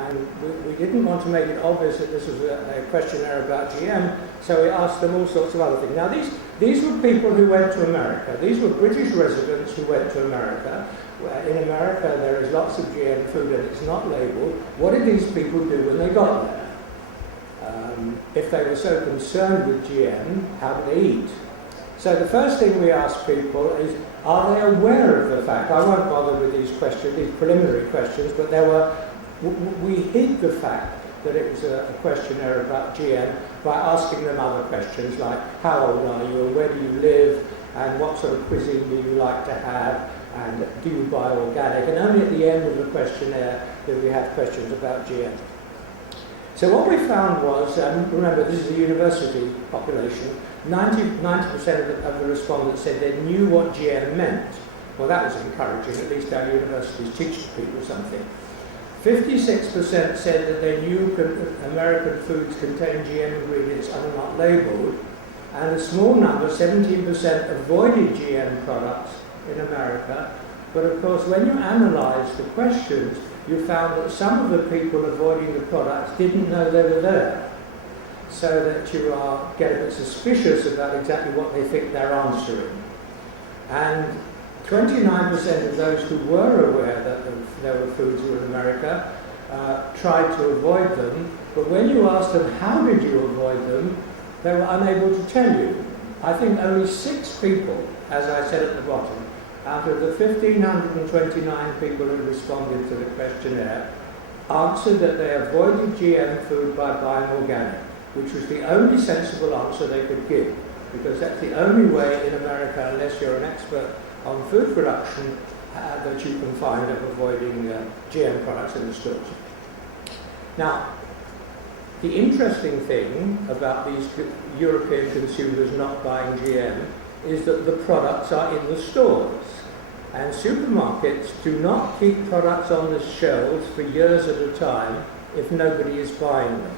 And we didn't want to make it obvious that this was a questionnaire about GM, so we asked them all sorts of other things. Now, these were people who went to America. These were British residents who went to America. In America, there is lots of GM food and it's not labelled. What did these people do when they got there? If they were so concerned with GM, how did they eat? So the first thing we asked people is, are they aware of the fact? I won't bother with these questions, these preliminary questions, but we hid the fact that it was a questionnaire about GM by asking them other questions like, how old are you, and where do you live, and what sort of cuisine do you like to have, and do you buy organic? And only at the end of the questionnaire did we have questions about GM. So what we found was, remember this is a university population, 90% of the respondents said they knew what GM meant. Well, that was encouraging, at least our universities teach people something. 56% said that they knew American foods contain GM ingredients and are not labelled, and a small number, 17%, avoided GM products in America. But of course, when you analyse the questions, you found that some of the people avoiding the products didn't know they were there, so that you get a bit suspicious about exactly what they think they're answering. And 29% of those who were aware that there were foods in America tried to avoid them, but when you asked them how did you avoid them, they were unable to tell you. I think only 6 people, as I said at the bottom, out of the 1,529 people who responded to the questionnaire, answered that they avoided GM food by buying organic, which was the only sensible answer they could give, because that's the only way in America, unless you're an expert on food production, that you can find of avoiding GM products in the stores. Now, the interesting thing about these European consumers not buying GM is that the products are in the stores. And supermarkets do not keep products on the shelves for years at a time if nobody is buying them.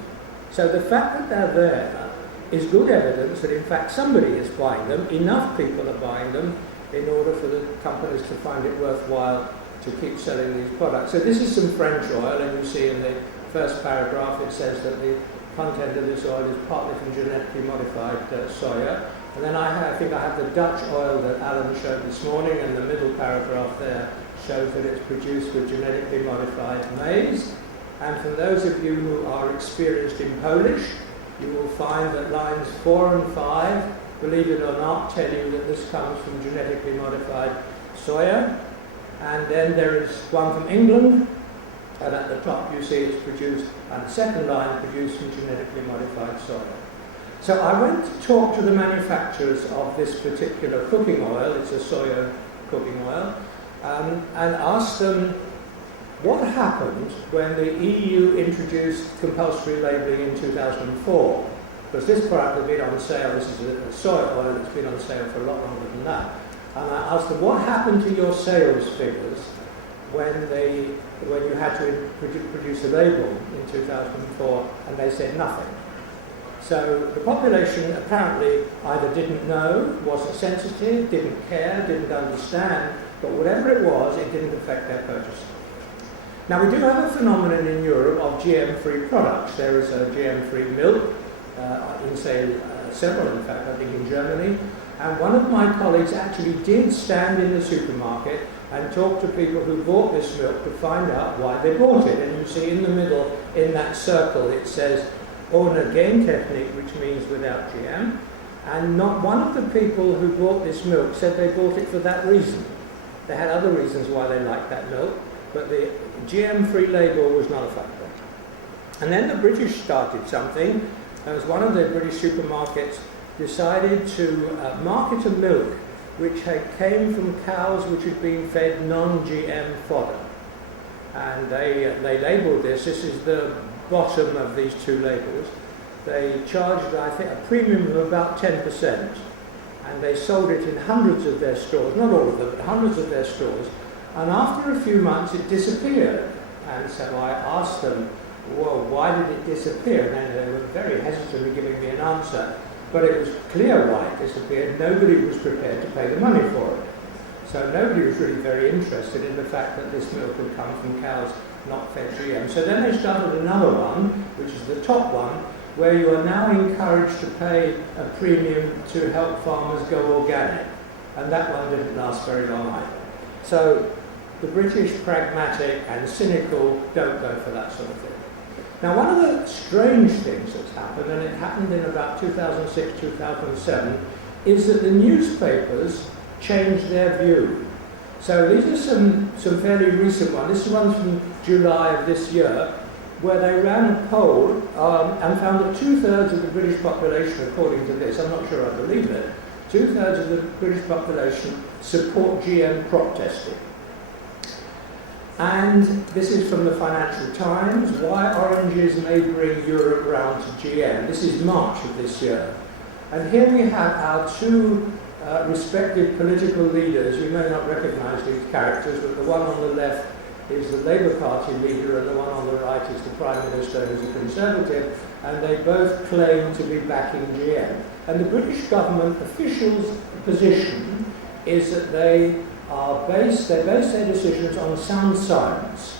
So the fact that they're there is good evidence that in fact somebody is buying them, enough people are buying them in order for the companies to find it worthwhile to keep selling these products. So this is some French oil, and you see in the first paragraph it says that the content of this oil is partly from genetically modified soya. And then I think I have the Dutch oil that Alan showed this morning, and the middle paragraph there shows that it's produced with genetically modified maize. And for those of you who are experienced in Polish, you will find that lines 4 and 5, believe it or not, tell you that this comes from genetically modified soya. And then there is one from England, and at the top you see it's produced, and the second line produced from genetically modified soya. So I went to talk to the manufacturers of this particular cooking oil, it's a soya cooking oil, and asked them what happened when the EU introduced compulsory labelling in 2004. Because this product had been on sale, this is a soy oil that's been on sale for a lot longer than that. And I asked them, what happened to your sales figures when you had to produce a label in 2004? And they said nothing. So the population apparently either didn't know, wasn't sensitive, didn't care, didn't understand, but whatever it was, it didn't affect their purchasing. Now we do have a phenomenon in Europe of GM-free products. There is a GM-free milk, several in fact, I think in Germany. And one of my colleagues actually did stand in the supermarket and talk to people who bought this milk to find out why they bought it. And you see in the middle, in that circle, it says ohne Gentechnik, which means without GM. And not one of the people who bought this milk said they bought it for that reason. They had other reasons why they liked that milk, but the GM-free label was not a factor. And then the British started something. As one of the British supermarkets decided to market a milk which came from cows which had been fed non-GM fodder. And they labelled this is the bottom of these two labels. They charged, I think, a premium of about 10%. And they sold it in hundreds of their stores, not all of them, but hundreds of their stores. And after a few months it disappeared. And so I asked them, well, why did it disappear? And they were very hesitantly giving me an answer. But it was clear why it disappeared. Nobody was prepared to pay the money for it. So nobody was really very interested in the fact that this milk had come from cows not fed GM. So then they started another one, which is the top one, where you are now encouraged to pay a premium to help farmers go organic. And that one didn't last very long either. So the British, pragmatic and cynical, don't go for that sort of thing. Now, one of the strange things that's happened, and it happened in about 2006, 2007, is that the newspapers changed their view. So these are some fairly recent ones. This one's from July of this year, where they ran a poll and found that 2/3 of the British population, according to this, I'm not sure I believe it, 2/3 of the British population support GM crop testing. And this is from the Financial Times, why oranges may bring Europe round to GM. This is March of this year. And here we have our two respected political leaders. You may not recognise these characters, but the one on the left is the Labour Party leader and the one on the right is the Prime Minister, who's a Conservative, and they both claim to be backing GM. And the British government officials' position is that they base their decisions on sound science.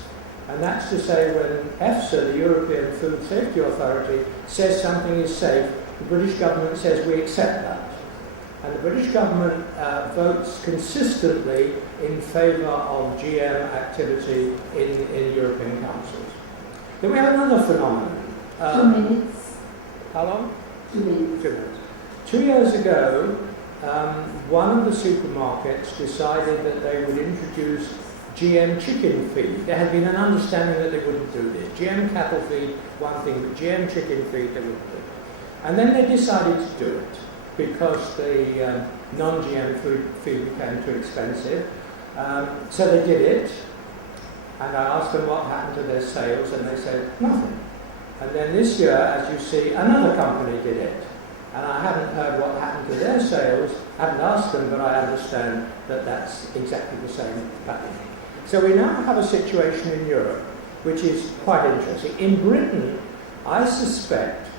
And that's to say, when EFSA, the European Food Safety Authority, says something is safe, the British government says we accept that. And the British government votes consistently in favour of GM activity in European councils. Then we have another phenomenon. 2 minutes. How long? 2 minutes. 2 minutes. 2 years ago, one of the supermarkets decided that they would introduce GM chicken feed. There had been an understanding that they wouldn't do this. GM cattle feed, one thing, but GM chicken feed, they wouldn't do. And then they decided to do it because the non-GM feed became too expensive. So they did it, and I asked them what happened to their sales, and they said nothing. And then this year, as you see, another company did it. And I haven't heard what happened to their sales. I haven't asked them, but I understand that that's exactly the same pattern. So we now have a situation in Europe which is quite interesting. In Britain, I suspect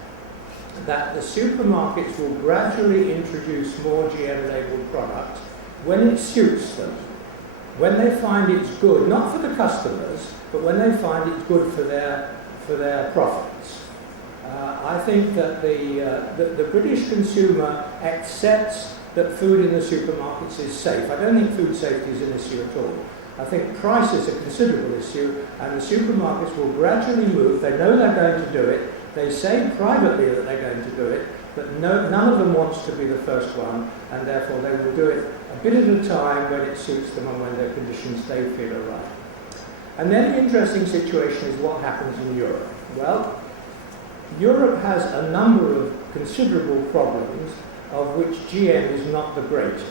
that the supermarkets will gradually introduce more GM-labelled products when it suits them, when they find it's good, not for the customers, but when they find it's good for their profits. I think that the British consumer accepts that food in the supermarkets is safe. I don't think food safety is an issue at all. I think price is a considerable issue, and the supermarkets will gradually move. They know they're going to do it. They say privately that they're going to do it, but none of them wants to be the first one, and therefore they will do it a bit at a time when it suits them and when their conditions they feel are right. And then the interesting situation is what happens in Europe. Well, Europe has a number of considerable problems, of which GM is not the greatest.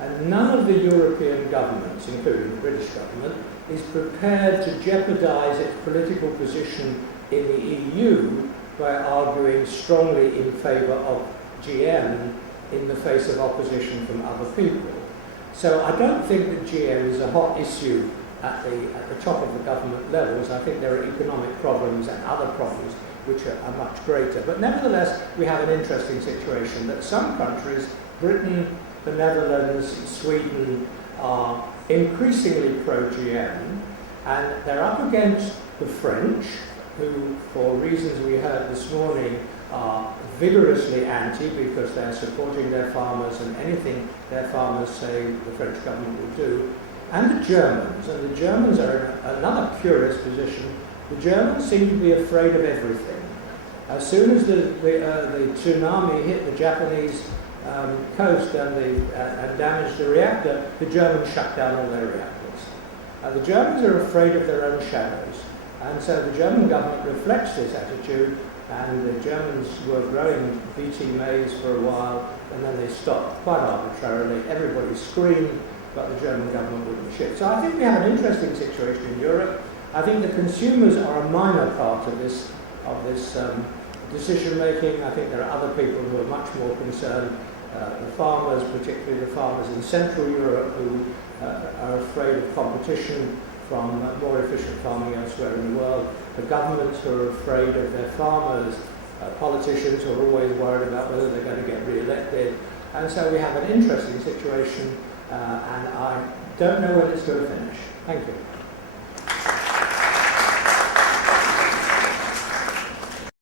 And none of the European governments, including the British government, is prepared to jeopardise its political position in the EU by arguing strongly in favour of GM in the face of opposition from other people. So I don't think that GM is a hot issue at the top of the government levels. I think there are economic problems and other problems which are much greater. But nevertheless, we have an interesting situation that some countries, Britain, the Netherlands, Sweden, are increasingly pro-GM, and they're up against the French, who, for reasons we heard this morning, are vigorously anti because they're supporting their farmers and anything their farmers say the French government will do, and the Germans. And the Germans are in another curious position. The Germans seem to be afraid of everything. As soon as the tsunami hit the Japanese coast and damaged the reactor, the Germans shut down all their reactors. The Germans are afraid of their own shadows, and so the German government reflects this attitude, and the Germans were growing BT maize for a while, and then they stopped quite arbitrarily. Everybody screamed, but the German government wouldn't shift. So I think we have an interesting situation in Europe. I think the consumers are a minor part of this decision making. I think there are other people who are much more concerned. The farmers, particularly the farmers in Central Europe, who are afraid of competition from more efficient farming elsewhere in the world. The governments who are afraid of their farmers. Politicians who are always worried about whether they're going to get re-elected. And so we have an interesting situation, and I don't know when it's going to finish. Thank you.